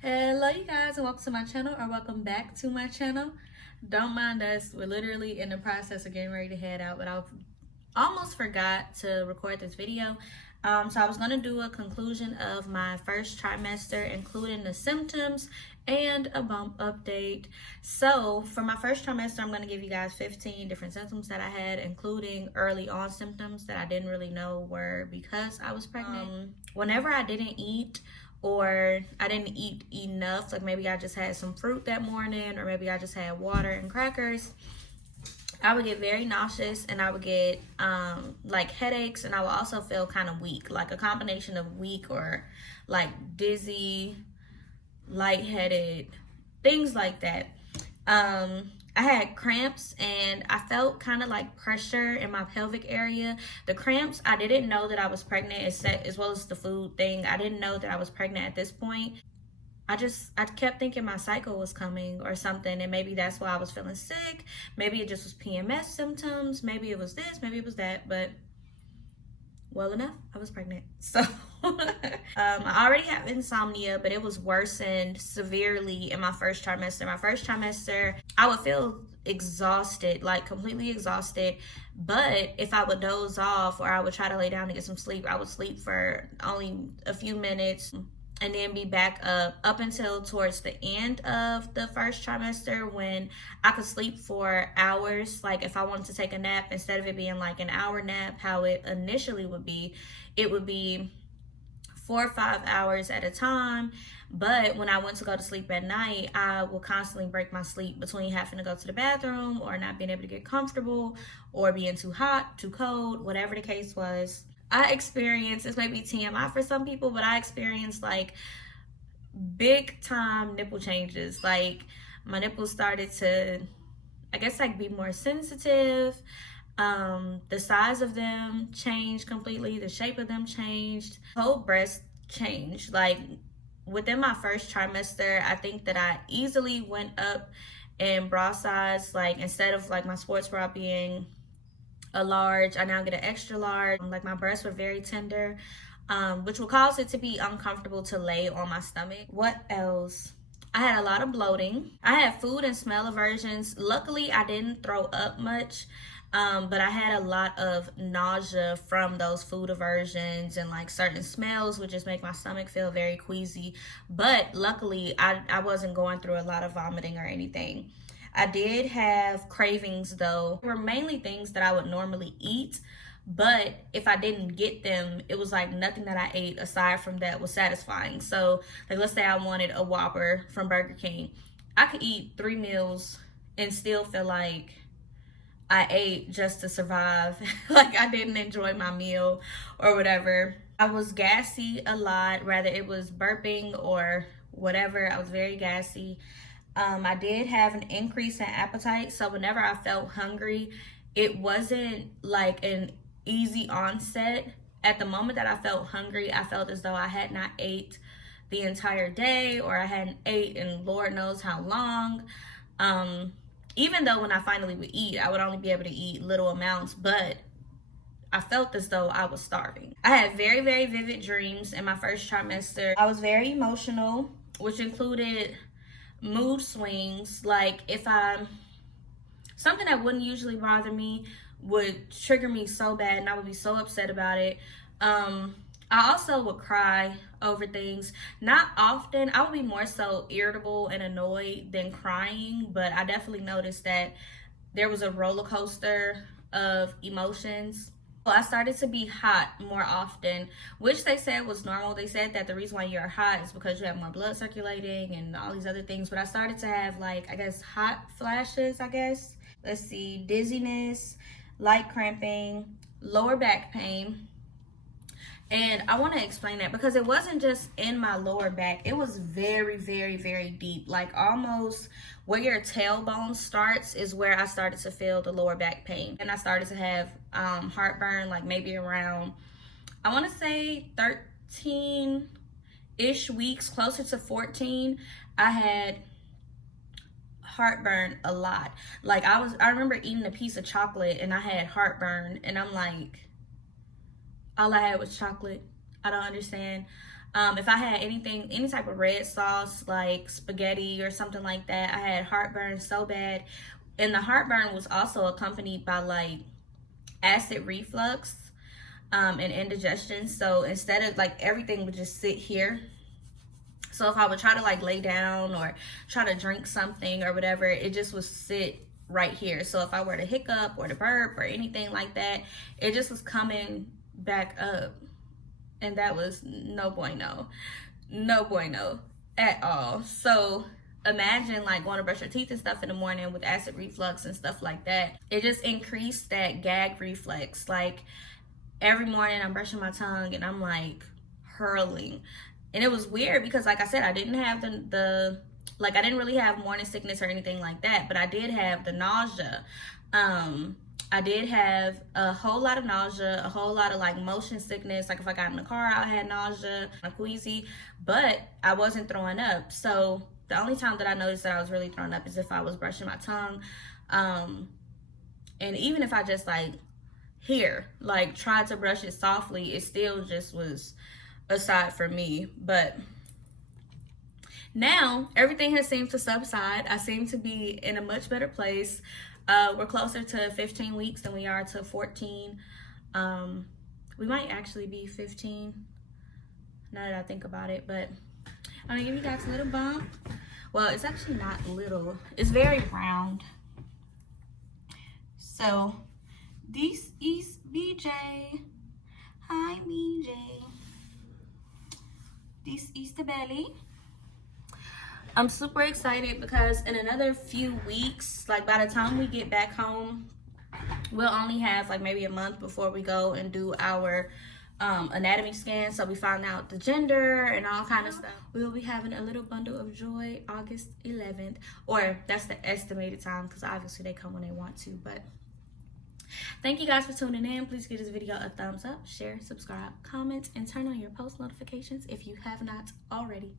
Hello you guys, and welcome to my channel, or welcome back to my channel. Don't mind us, we're literally in the process of getting ready to head out, but I almost forgot to record this video. So I was going to do a conclusion of my first trimester, including the symptoms and a bump update. So for my first trimester, I'm going to give you guys 15 different symptoms that I had, including early on symptoms that I didn't really know were because I was pregnant. Whenever I didn't eat, or I didn't eat enough, like maybe I just had some fruit that morning, or maybe I just had water and crackers, I would get very nauseous, and I would get like headaches, and I would also feel kind of weak, like a combination of weak or like dizzy, lightheaded, things like that. I had cramps, and I felt kind of like pressure in my pelvic area. The cramps, I didn't know that I was pregnant, as well as the food thing. I didn't know that I was pregnant at this point. I kept thinking my cycle was coming or something, and maybe that's why I was feeling sick. Maybe it just was PMS symptoms. Maybe it was this, maybe it was that, but well enough, I was pregnant. So I already have insomnia, but it was worsened severely in my first trimester. My first trimester, I would feel exhausted, like completely exhausted. But if I would doze off, or I would try to lay down and get some sleep, I would sleep for only a few minutes and then be back up until towards the end of the first trimester, when I could sleep for hours. Like if I wanted to take a nap, instead of it being like an hour nap, how it initially would be, it would be 4 or 5 hours at a time. But when I went to go to sleep at night, I will constantly break my sleep between having to go to the bathroom, or not being able to get comfortable, or being too hot, too cold, whatever the case was. I experienced, this may be TMI for some people, but I experienced like big time nipple changes. Like my nipples started to, I guess, like be more sensitive. The size of them changed completely. The shape of them changed. Whole breast changed. Like within my first trimester, I think that I easily went up in bra size. Like instead of like my sports bra being a large, I now get an extra large. Like my breasts were very tender, which will cause it to be uncomfortable to lay on my stomach. What else? I had a lot of bloating. I had food and smell aversions. Luckily, I didn't throw up much, but I had a lot of nausea from those food aversions, and like certain smells would just make my stomach feel very queasy. But luckily, I wasn't going through a lot of vomiting or anything. I did have cravings though. They were mainly things that I would normally eat, but if I didn't get them, it was like nothing that I ate aside from that was satisfying. So like let's say I wanted a Whopper from Burger King. I could eat 3 meals and still feel like I ate just to survive. Like I didn't enjoy my meal or whatever. I was gassy a lot, whether it was burping or whatever. I was very gassy. I did have an increase in appetite. So whenever I felt hungry, it wasn't like an easy onset. At the moment that I felt hungry, I felt as though I had not ate the entire day, or I hadn't ate in Lord knows how long. Even though when I finally would eat, I would only be able to eat little amounts, but I felt as though I was starving. I had very, very vivid dreams in my first trimester. I was very emotional, which included mood swings. Like if something that wouldn't usually bother me would trigger me so bad, and I would be so upset about it. I also would cry over things. Not often. I would be more so irritable and annoyed than crying, but I definitely noticed that there was a roller coaster of emotions. I started to be hot more often, which they said was normal. They said that the reason why you're hot is because you have more blood circulating and all these other things. But I started to have, like, I guess, hot flashes, I guess. Let's see, dizziness, light cramping, lower back pain. And I want to explain that because it wasn't just in my lower back. It was very, very, very deep. Like almost where your tailbone starts is where I started to feel the lower back pain. And I started to have heartburn, like maybe around, I want to say 13-ish weeks, closer to 14. I had heartburn a lot. Like I remember eating a piece of chocolate and I had heartburn, and I'm like, all I had was chocolate. I don't understand. If I had anything, any type of red sauce like spaghetti or something like that, I had heartburn so bad. And the heartburn was also accompanied by like acid reflux and indigestion. So instead of like everything would just sit here. So if I would try to like lay down or try to drink something or whatever, it just would sit right here. So if I were to hiccup or to burp or anything like that, it just was coming back up. And that was no bueno. No bueno at all. So imagine like going to brush your teeth and stuff in the morning with acid reflux and stuff like that. It just increased that gag reflex. Like every morning I'm brushing my tongue and I'm like hurling. And it was weird because like I said, I didn't have the like I didn't really have morning sickness or anything like that, but I did have the nausea. I did have a whole lot of nausea, a whole lot of like motion sickness. Like if I got in the car, I had nausea, queasy, but I wasn't throwing up. So the only time that I noticed that I was really throwing up is if I was brushing my tongue. And even if I just like like tried to brush it softly, it still just was a side for me. But now everything has seemed to subside. I seem to be in a much better place. We're closer to 15 weeks than we are to 14. We might actually be 15 now that I think about it, but I'm gonna give you guys a little bump. Well, it's actually not little, it's very round. So this is BJ. Hi BJ. This is the belly. I'm super excited because in another few weeks, like by the time we get back home, we'll only have like maybe a month before we go and do our anatomy scan. So we find out the gender and all kind of stuff. We will be having a little bundle of joy August 11th, or that's the estimated time because obviously they come when they want to. But thank you guys for tuning in. Please give this video a thumbs up, share, subscribe, comment, and turn on your post notifications if you have not already.